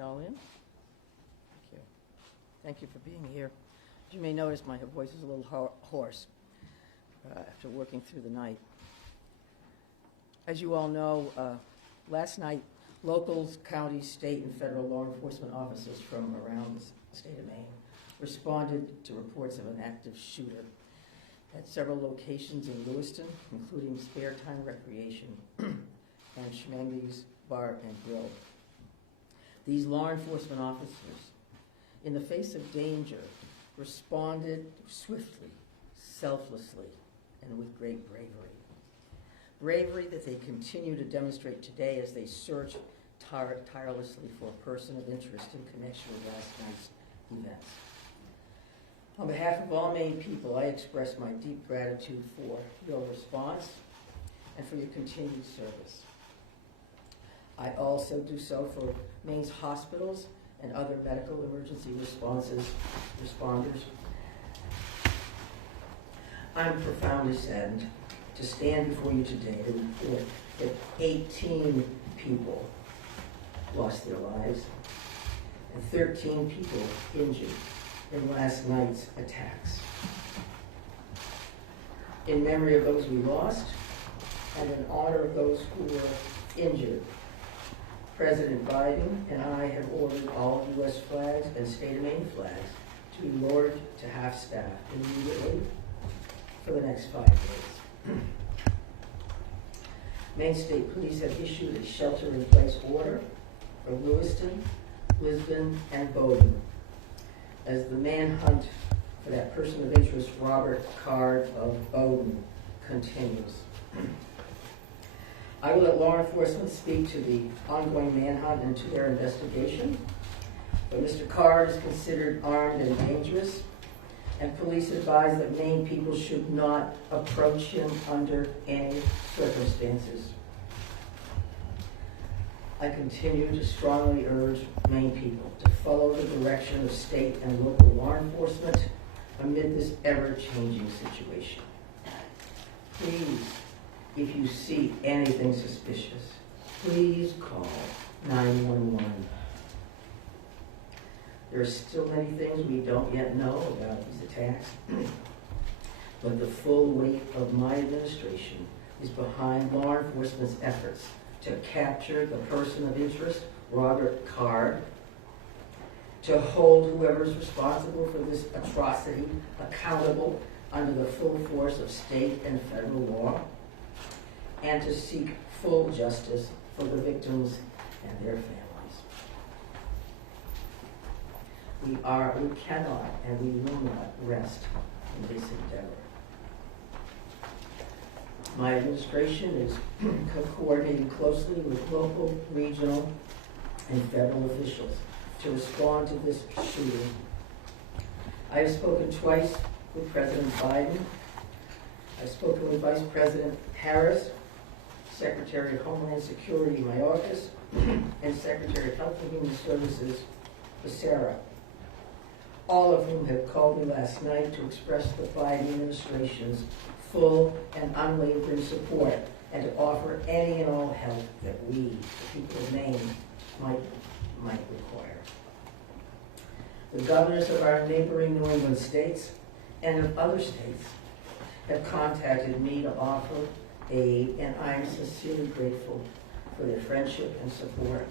Y'all in? Thank you. Thank you for being here. As you may notice, my voice is a little hoarse after working through the night. As you all know, last night, locals, county, state, and federal law enforcement officers from around the state of Maine responded to reports of an active shooter at several locations in Lewiston, including Spare Time Recreation and Schmangy's Bar and Grill. These law enforcement officers, in the face of danger, responded swiftly, selflessly, and with great bravery. Bravery that they continue to demonstrate today as they search tirelessly for a person of interest in connection with last night's events. On behalf of all Maine people, I express my deep gratitude for your response and for your continued service. I also do so for Maine's hospitals and other medical emergency responders. I'm profoundly saddened to stand before you today to report that 18 people lost their lives and 13 people injured in last night's attacks. In memory of those we lost and in honor of those who were injured, President Biden and I have ordered all U.S. flags and state of Maine flags to be lowered to half-staff immediately for the next 5 days. Maine State Police have issued a shelter-in-place order for Lewiston, Lisbon, and Bowdoin as the manhunt for that person of interest, Robert Card of Bowdoin, continues. I will let law enforcement speak to the ongoing manhunt and to their investigation, but Mr. Card is considered armed and dangerous, and police advise that Maine people should not approach him under any circumstances. I continue to strongly urge Maine people to follow the direction of state and local law enforcement amid this ever-changing situation. Please, if you see anything suspicious, please call 911. There are still many things we don't yet know about these attacks, but the full weight of my administration is behind law enforcement's efforts to capture the person of interest, Robert Card, to hold whoever is responsible for this atrocity accountable under the full force of state and federal law, and to seek full justice for the victims and their families. We cannot and we will not rest in this endeavor. My administration is coordinating closely with local, regional, and federal officials to respond to this shooting. I have spoken twice with President Biden. I've spoken with Vice President Harris, Secretary of Homeland Security in my office, and Secretary of Health and Human Services, Becerra, all of whom have called me last night to express the Biden administration's full and unwavering support and to offer any and all help that we, the people of Maine, might require. The governors of our neighboring New England states and of other states have contacted me to offer aid, and I'm sincerely grateful for their friendship and support.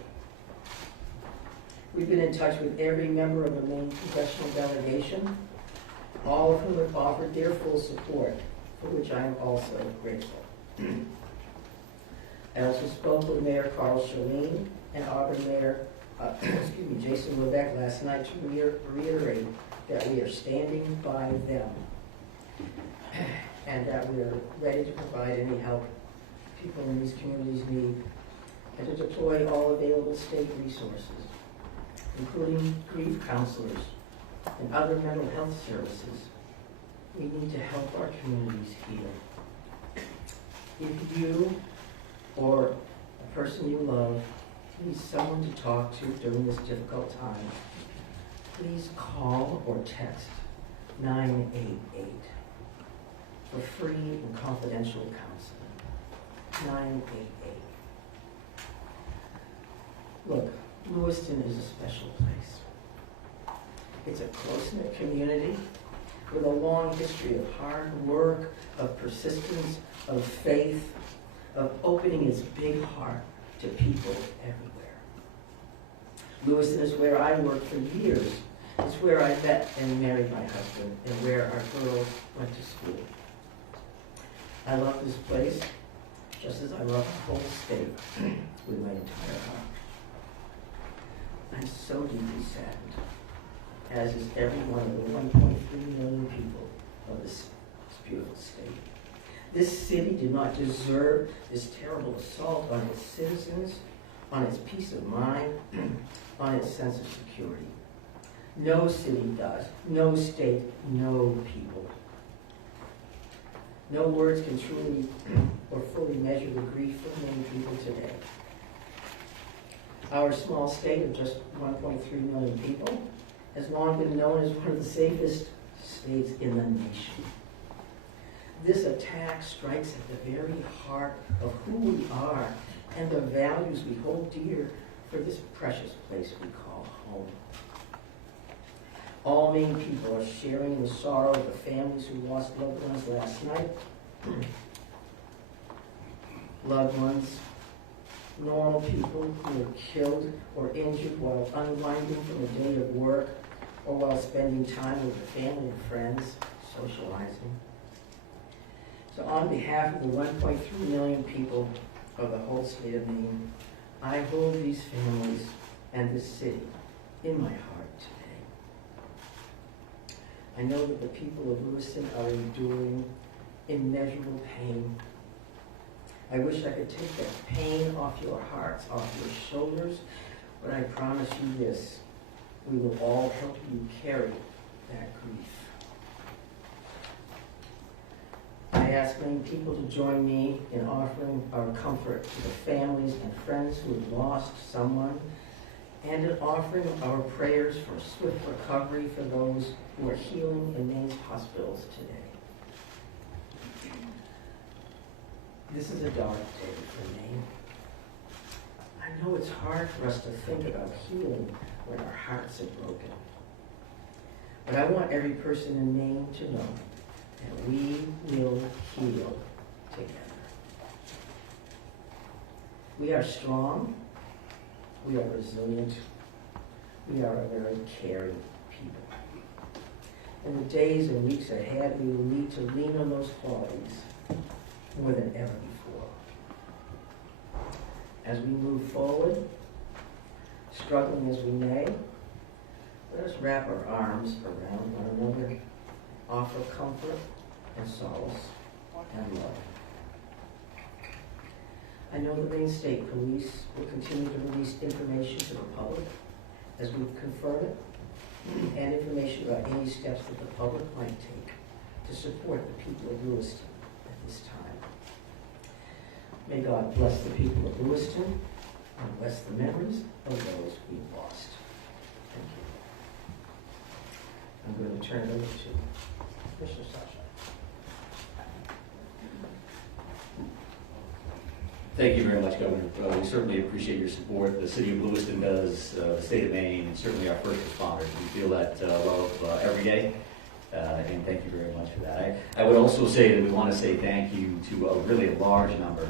We've been in touch with every member of the Maine congressional delegation, all of whom have offered their full support, for which I am also grateful. I also spoke with Mayor Carl Chalene and Auburn Mayor Jason Lebec last night to reiterate that we are standing by them and that we are ready to provide any help people in these communities need, and to deploy all available state resources, including grief counselors and other mental health services. We need to help our communities heal. If you or a person you love needs someone to talk to during this difficult time, please call or text 988 for free and confidential counseling. 988. Look, Lewiston is a special place. It's a close-knit community with a long history of hard work, of persistence, of faith, of opening its big heart to people everywhere. Lewiston is where I worked for years. It's where I met and married my husband and where our girls went to school. I love this place just as I love the whole state with my entire heart. I'm so deeply saddened, as is every one of the 1.3 million people of this beautiful state. This city did not deserve this terrible assault on its citizens, on its peace of mind, on its sense of security. No city does, no state, no people. No words can truly or fully measure the grief of many people today. Our small state of just 1.3 million people has long been known as one of the safest states in the nation. This attack strikes at the very heart of who we are and the values we hold dear for this precious place we call home. All Maine people are sharing the sorrow of the families who lost loved ones last night. Loved ones, normal people who were killed or injured while unwinding from a day of work or while spending time with their family and friends, socializing. So on behalf of the 1.3 million people of the whole state of Maine, I hold these families and this city in my heart today. I know that the people of Lewiston are enduring immeasurable pain. I wish I could take that pain off your hearts, off your shoulders, but I promise you this, we will all help you carry that grief. I ask many people to join me in offering our comfort to the families and friends who have lost someone, and in offering our prayers for swift recovery for those who are healing in Maine's hospitals today. This is a dark day for Maine. I know it's hard for us to think about healing when our hearts are broken. But I want every person in Maine to know that we will heal together. We are strong. We are resilient. We are a very caring people. In the days and weeks ahead, we will need to lean on those qualities more than ever before. As we move forward, struggling as we may, let us wrap our arms around one another, offer comfort and solace and love. I know the Maine State Police will continue to release information to the public as we confirm it, and information about any steps that the public might take to support the people of Lewiston at this time. May God bless the people of Lewiston and bless the memories of those we've lost. Thank you. I'm going to turn it over to Commissioner Sasha. Thank you very much, Governor. We certainly appreciate your support. The city of Lewiston does, the state of Maine, and certainly our first responders. We feel that love every day, and thank you very much for that. I would also say that we want to say thank you to a really large number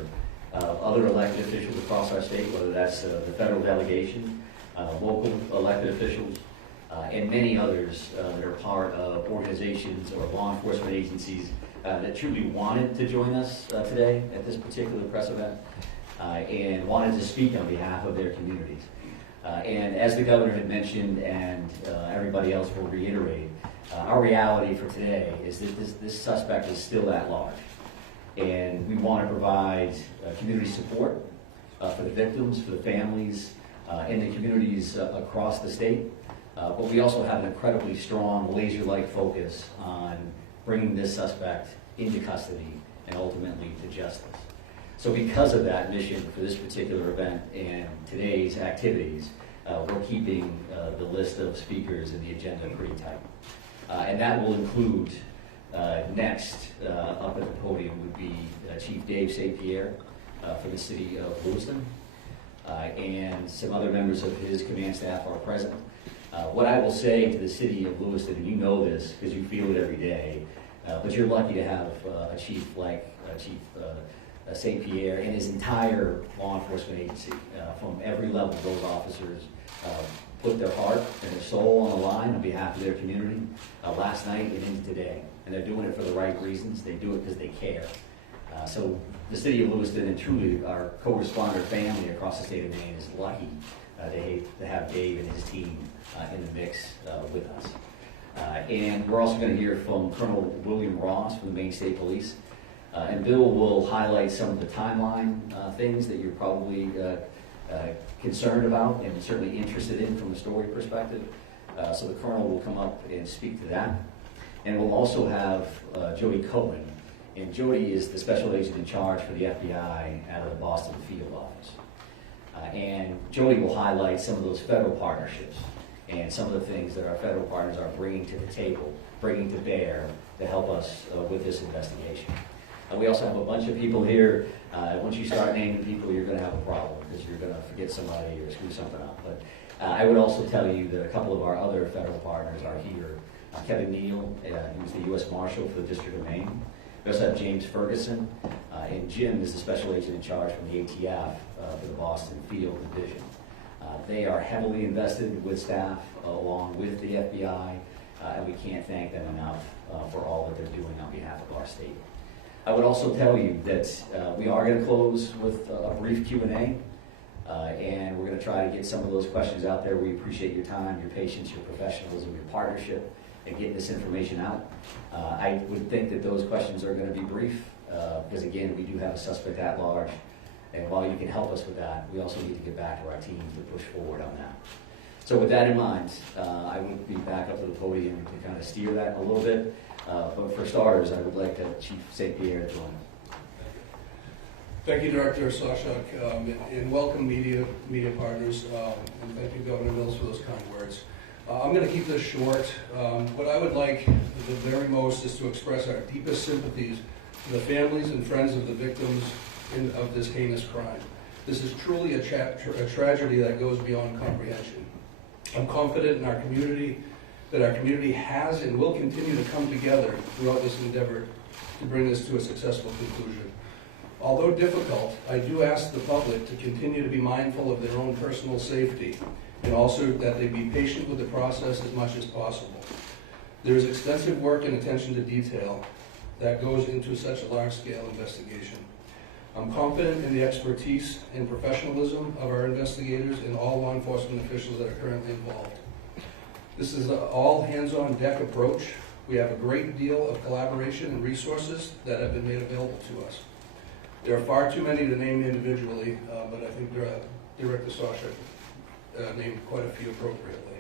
of other elected officials across our state, whether that's the federal delegation, local elected officials, and many others that are part of organizations or law enforcement agencies that truly wanted to join us today at this particular press event and wanted to speak on behalf of their communities. And as the governor had mentioned, and everybody else will reiterate, our reality for today is that this suspect is still at large. And we want to provide community support for the victims, for the families, and the communities across the state. But we also have an incredibly strong laser-like focus on bringing this suspect into custody and ultimately to justice. So because of that mission for this particular event and today's activities, we're keeping the list of speakers and the agenda pretty tight. And that will include next up at the podium would be Chief Dave St. Pierre for the city of Lewiston. and some other members of his command staff are present. What I will say to the city of Lewiston, and you know this because you feel it every day, but you're lucky to have a chief like Chief St. Pierre and his entire law enforcement agency. From every level, those officers put their heart and their soul on the line on behalf of their community last night and into today. And they're doing it for the right reasons. They do it because they care. So the city of Lewiston and truly our co-responder family across the state of Maine is lucky to have Dave and his team in the mix with us. And we're also going to hear from Colonel William Ross from the Maine State Police. And Bill will highlight some of the timeline things that you're probably concerned about and certainly interested in from a story perspective. So the Colonel will come up and speak to that. And we'll also have Jody Cohen. And Jody is the special agent in charge for the FBI out of the Boston field office. And Jody will highlight some of those federal partnerships and some of the things that our federal partners are bringing to the table, bringing to bear to help us with this investigation. We also have a bunch of people here. Once you start naming people, you're going to have a problem because you're going to forget somebody or screw something up. But I would also tell you that a couple of our other federal partners are here. Kevin Neal, who's the U.S. Marshal for the District of Maine. We also have James Ferguson, and Jim is the special agent in charge from the ATF for the Boston Field Division. They are heavily invested with staff along with the FBI, and we can't thank them enough for all that they're doing on behalf of our state. I would also tell you that we are going to close with a brief Q&A, and we're going to try to get some of those questions out there. We appreciate your time, your patience, your professionalism, your partnership in getting this information out. I would think that those questions are going to be brief, because again, we do have a suspect at large, and while you can help us with that, we also need to get back to our teams to push forward on that. So with that in mind, I would be back up to the podium to kind of steer that a little bit. But for starters, I would like Chief St. Pierre to join us. Thank you, Director Sawchuk, and welcome media partners, and thank you, Governor Mills, for those kind words. I'm going to keep this short. What I would like the very most is to express our deepest sympathies to the families and friends of the victims of this heinous crime. This is truly a tragedy that goes beyond comprehension. I'm confident in our community, that our community has and will continue to come together throughout this endeavor to bring this to a successful conclusion. Although difficult, I do ask the public to continue to be mindful of their own personal safety, and also that they be patient with the process as much as possible. There is extensive work and attention to detail that goes into such a large-scale investigation. I'm confident in the expertise and professionalism of our investigators and all law enforcement officials that are currently involved. This is an all-hands-on-deck approach. We have a great deal of collaboration and resources that have been made available to us. There are far too many to name individually, but I think Director Sawchuk named quite a few appropriately.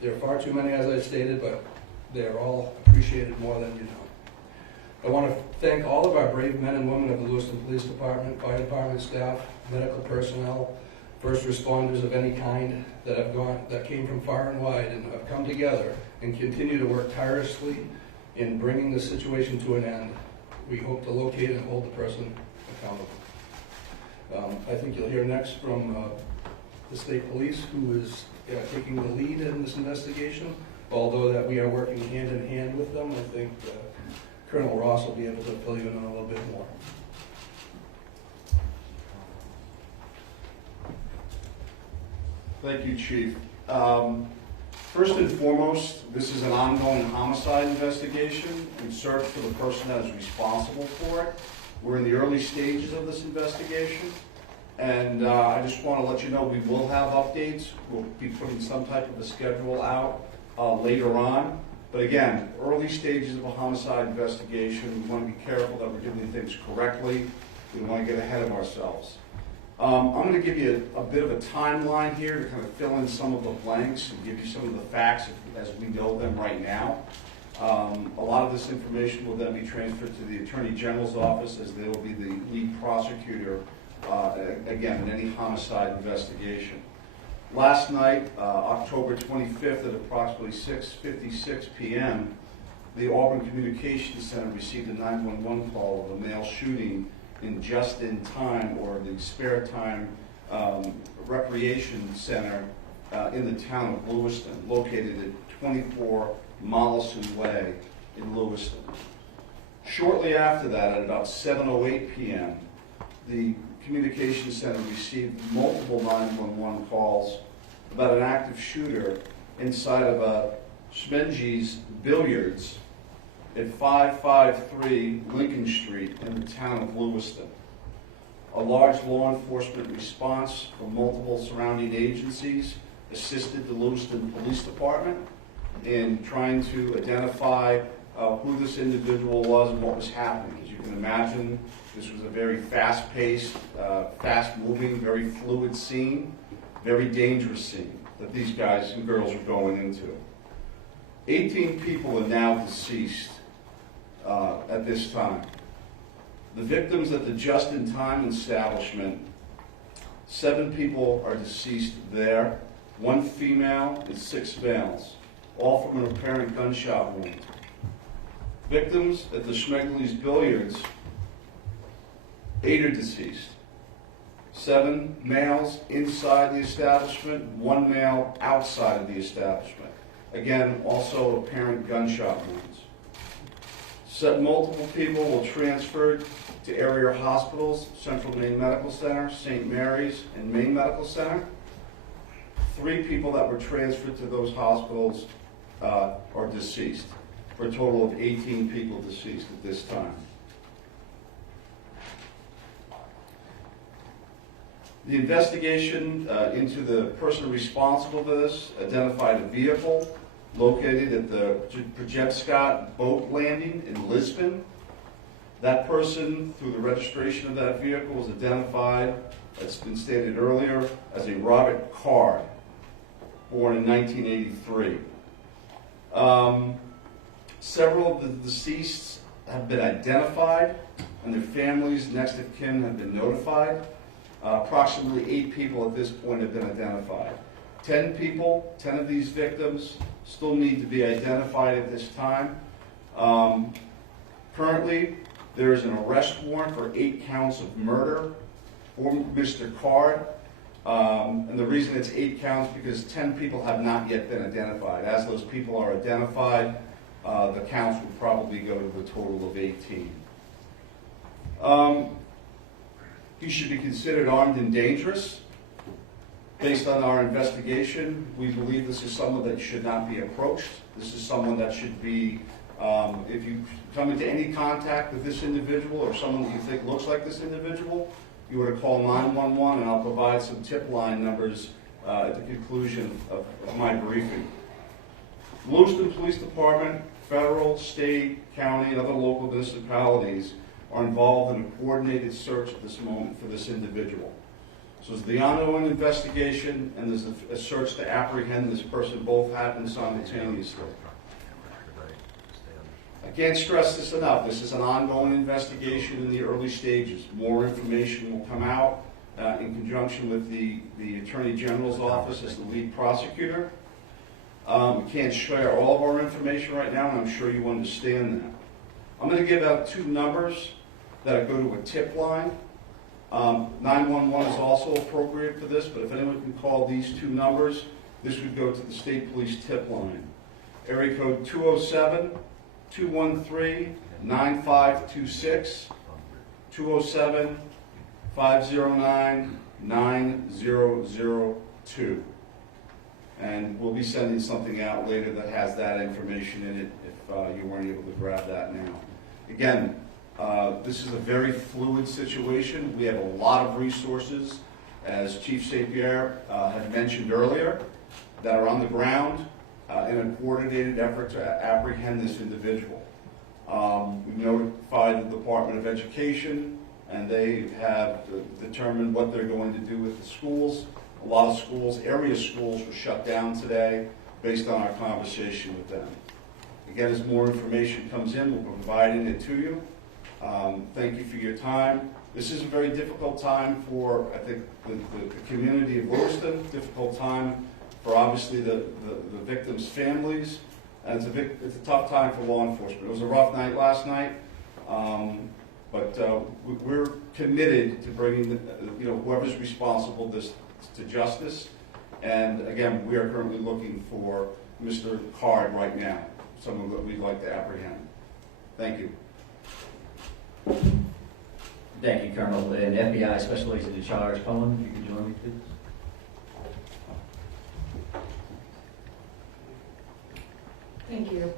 There are far too many, as I stated, but they are all appreciated more than you know. I want to thank all of our brave men and women of the Lewiston Police Department, Fire Department staff, medical personnel, first responders of any kind that came from far and wide and have come together and continue to work tirelessly in bringing the situation to an end. We hope to locate and hold the person accountable. I think you'll hear next from the state police, who is taking the lead in this investigation. Although that we are working hand in hand with them, I think Colonel Ross will be able to fill you in a little bit more. Thank you, Chief. First and foremost, this is an ongoing homicide investigation in search for the person that is responsible for it. We're in the early stages of this investigation, and I just want to let you know we will have updates. We'll be putting some type of a schedule out later on. But again, early stages of a homicide investigation, we want to be careful that we're doing things correctly. We don't want to get ahead of ourselves. I'm going to give you a bit of a timeline here to kind of fill in some of the blanks and give you some of the facts as we know them right now. A lot of this information will then be transferred to the Attorney General's office, as they will be the lead prosecutor, again, in any homicide investigation. Last night, October 25th at approximately 6:56 p.m., the Auburn Communications Center received a 911 call of a male shooting in just-in-time, or the spare time, recreation center in the town of Lewiston, located at 24 Mollison Way in Lewiston. Shortly after that, at about 7:08 p.m., the communications center received multiple 911 calls about an active shooter inside of a Schmenge's Billiards at 553 Lincoln Street in the town of Lewiston. A large law enforcement response from multiple surrounding agencies assisted the Lewiston Police Department in trying to identify who this individual was and what was happening. As you can imagine, this was a very fast-paced, fast-moving, very fluid scene, very dangerous scene that these guys and girls are going into. 18 people are now deceased at this time. The victims at the just-in-time establishment, 7 people are deceased there, 1 female and 6 males, all from an apparent gunshot wound. Victims at the Schmenge's Billiards, 8 are deceased. 7 males inside the establishment, 1 male outside of the establishment. Again, also apparent gunshot wounds. Multiple people were transferred to area hospitals, Central Maine Medical Center, St. Mary's, and Maine Medical Center. 3 people that were transferred to those hospitals are deceased, for a total of 18 people deceased at this time. The investigation into the person responsible for this identified a vehicle located at the Project boat landing in Lisbon. That person, through the registration of that vehicle, was identified, as been stated earlier, as a Robert Card, born in 1983. Several of the deceased have been identified, and their families, next of kin, have been notified. Approximately 8 people at this point have been identified. 10 people, 10 of these victims, still need to be identified at this time. Currently, there is an arrest warrant for 8 counts of murder for Mr. Card. And the reason it's 8 counts because 10 people have not yet been identified. As those people are identified, the counts would probably go to the total of 18. He should be considered armed and dangerous. Based on our investigation, we believe this is someone that should not be approached. This is someone that should be, if you come into any contact with this individual or someone that you think looks like this individual, you were to call 911, and I'll provide some tip line numbers at the conclusion of my briefing. Lewiston Police Department, federal, state, county, and other local municipalities are involved in a coordinated search at this moment for this individual. So it's the ongoing investigation, and there's a search to apprehend this person. Both happen simultaneously. I can't stress this enough. This is an ongoing investigation in the early stages. More information will come out in conjunction with the Attorney General's office as the lead prosecutor. We can't share all of our information right now, and I'm sure you understand that. I'm going to give out 2 numbers that go to a tip line. 911 is also appropriate for this, but if anyone can call these 2 numbers, this would go to the State Police tip line. Area code 207-213-9526, 207-509-9002. And we'll be sending something out later that has that information in it if you weren't able to grab that now. Again, this is a very fluid situation. We have a lot of resources, as Chief St. Pierre had mentioned earlier, that are on the ground in a coordinated effort to apprehend this individual. We've notified the Department of Education, and they have determined what they're going to do with the schools. A lot of schools, area schools, were shut down today based on our conversation with them. Again, as more information comes in, we'll be providing it to you. Thank you for your time. This is a very difficult time for, I think, the community of Lewiston, difficult time for obviously the victims' families, and it's a tough time for law enforcement. It was a rough night last night. But we're committed to bringing, whoever's responsible this to justice. And again, we are currently looking for Mr. Card right now, someone that we'd like to apprehend. Thank you. Thank you, Colonel. And FBI Special Agent in Charge, Cohen, if you could join me, please. Thank you.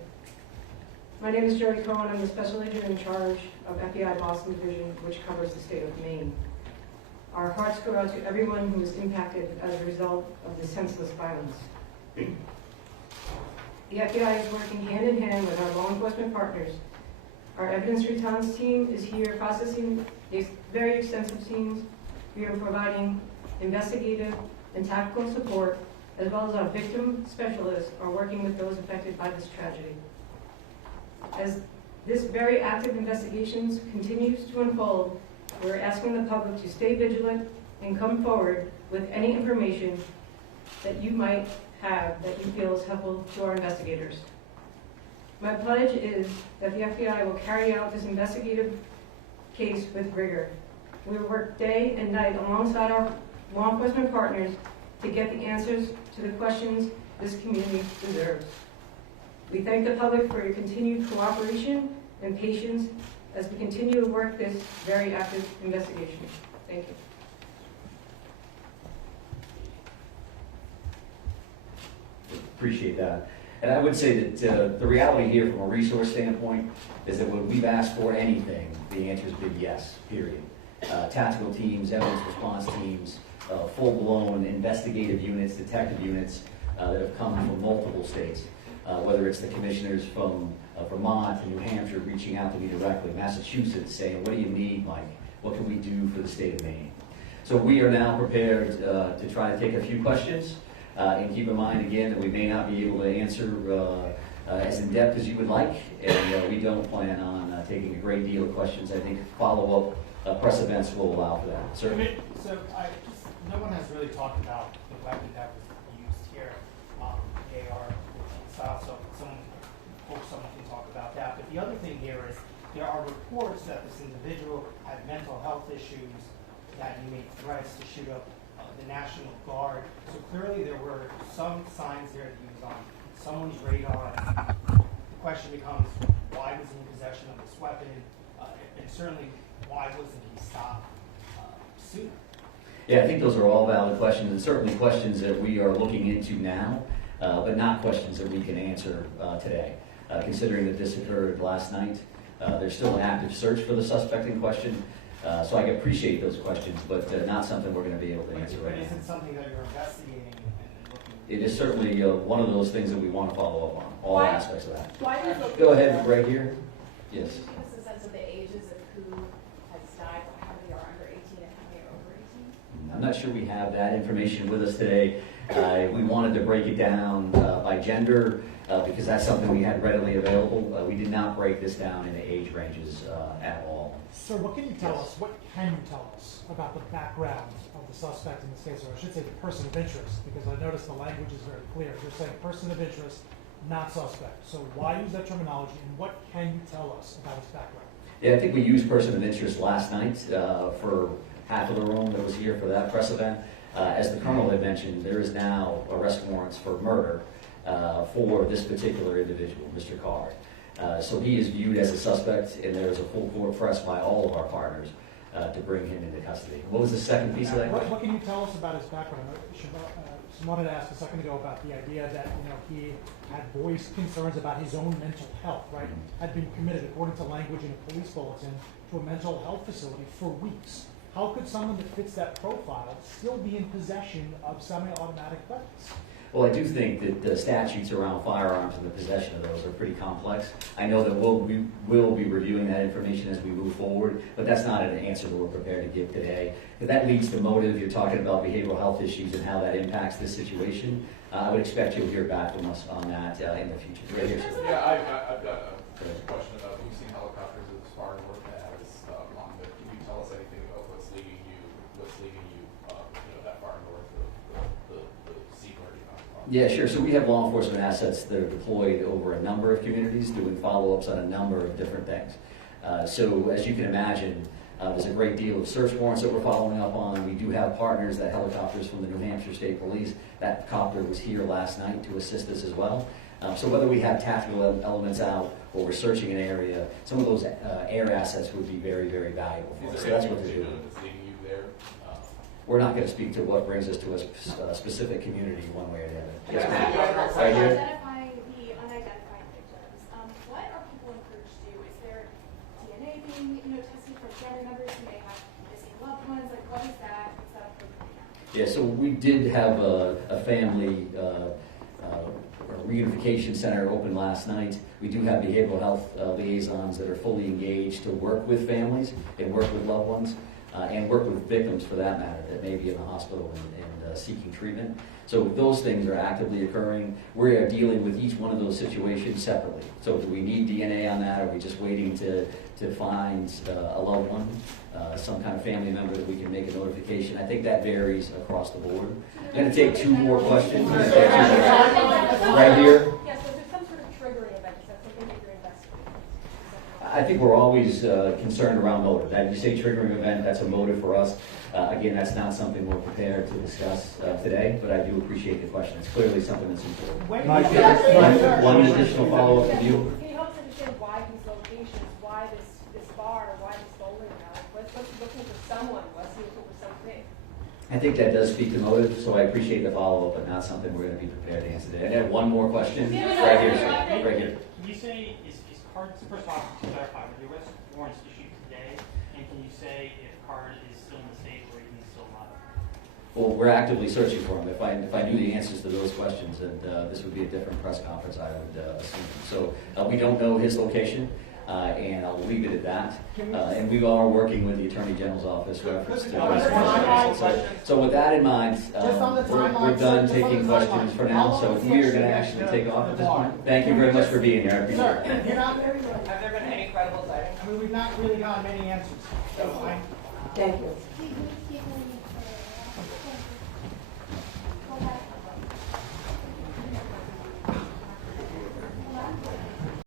My name is Jerry Cohen. I'm the Special Agent in charge of FBI Boston Division, which covers the state of Maine. Our hearts go out to everyone who was impacted as a result of the senseless violence. The FBI is working hand in hand with our law enforcement partners. Our evidence response team is here processing very extensive scenes. We are providing investigative and tactical support, as well as our victim specialists are working with those affected by this tragedy. As this very active investigation continues to unfold, we're asking the public to stay vigilant and come forward with any information that you might have that you feel is helpful to our investigators. My pledge is that the FBI will carry out this investigative case with rigor. We will work day and night alongside our law enforcement partners to get the answers to the questions this community deserves. We thank the public for your continued cooperation and patience as we continue to work this very active investigation. Thank you. Appreciate that. And I would say that the reality here from a resource standpoint is that when we've asked for anything, the answer has been yes, period. Tactical teams, evidence response teams, full-blown investigative units, detective units that have come from multiple states, whether it's the commissioners from Vermont and New Hampshire reaching out to me directly, Massachusetts saying, what do you need, Mike? What can we do for the state of Maine? So we are now prepared to try to take a few questions. And keep in mind, again, that we may not be able to answer as in-depth as you would like, and we don't plan on taking a great deal of questions. I think follow-up press events will allow for that. Sir? So no one has really talked about the weapon that was used here, AR style, so hope someone can talk about that. But the other thing here is there are reports that this individual had mental health issues, that he made threats to shoot up the National Guard. So clearly there were some signs there that he was on someone's radar. The question becomes, why was he in possession of this weapon? And certainly, why wasn't he stopped sooner? Yeah, I think those are all valid questions, and certainly questions that we are looking into now, but not questions that we can answer today. Considering that this occurred last night, there's still an active search for the suspect in question. So I appreciate those questions, but not something we're going to be able to answer right now. But is it something that you're investigating and looking into? It is certainly one of those things that we want to follow up on, all aspects of that. Why does it? Go ahead, right here. Yes. Can you give us a sense of the ages of who has died, how many are under 18 and how many are over 18? I'm not sure we have that information with us today. We wanted to break it down by gender because that's something we had readily available. We did not break this down into age ranges at all. Sir, what can you tell us? What can you tell us about the background of the suspect in this case, or I should say the person of interest? Because I noticed the language is very clear. You're saying person of interest, not suspect. So why use that terminology, and what can you tell us about his background? Yeah, I think we used person of interest last night for half of the room that was here for that press event. As the Colonel had mentioned, there is now arrest warrants for murder for this particular individual, Mr. Card. So he is viewed as a suspect, and there is a full court press by all of our partners to bring him into custody. What was the second piece of that? What can you tell us about his background? Someone had asked a second ago about the idea that he had voiced concerns about his own mental health, right? Had been committed, according to language in a police bulletin, to a mental health facility for weeks. How could someone that fits that profile still be in possession of semi-automatic weapons? Well, I do think that the statutes around firearms and the possession of those are pretty complex. I know that we will be reviewing that information as we move forward, but that's not an answer that we're prepared to give today. If that leads to motive, you're talking about behavioral health issues and how that impacts this situation, I would expect you'll hear back from us on that in the future. Right here, sir. Yeah, I've got a question about using helicopters as far north as long, but can you tell us anything about what's leading you that far north of the sea where you're not from? Yeah, sure. So we have law enforcement assets that are deployed over a number of communities doing follow-ups on a number of different things. So as you can imagine, there's a great deal of search warrants that we're following up on. We do have partners, that helicopters from the New Hampshire State Police. That copter was here last night to assist us as well. So whether we have tactical elements out or we're searching an area, some of those air assets would be very, very valuable for us. Is So there that's what anything they're doing. that's leading you there? We're not going to speak to what brings us to a specific community one way or the other. Yes, ma'am. So Right here. identifying the unidentified victims, what are people encouraged to do? Is there DNA being, tested for family members who may have missing loved ones? Like, what is that? What's that program now? Yeah, so we did have a family reunification center open last night. We do have behavioral health liaisons that are fully engaged to work with families and work with loved ones and work with victims for that matter that may be in the hospital and seeking treatment. So those things are actively occurring. We are dealing with each one of those situations separately. So do we need DNA on that? Are we just waiting to find a loved one, some kind of family member that we can make a notification? I think that varies across the board. I'm going to take 2 more questions. Right here. Yes, so there's some sort of triggering event. Is that something that you're investigating? I think we're always concerned around motive. That you say triggering event, that's a motive for us. Again, that's not something we're prepared to discuss today, but I do appreciate the question. It's clearly something that's important. One additional follow-up from you. Can you help us understand why these locations, why this bar, why this bowling alley? What's he looking for someone? What's he looking for something? I think that does speak to motive, so I appreciate the follow-up, but not something we're going to be prepared to answer today. I have one more question. Right here, sir. Right here. Can you say, is card, first off, to clarify, were the arrest warrants issued today? And can you say if card is still in the state or he's still not? Well, we're actively searching for him. If I knew the answers to those questions, and this would be a different press conference, I would assume. So we don't know his location, and I'll leave it at that. And we are working with the Attorney General's office reference to so with that in mind, we're done taking questions for now. So we are going to actually take off at this point. Thank you very much for being here. I appreciate it. Sir, you're not, Have there been any credible sightings? I mean, we've not really gotten many answers. So Thank you. Steve,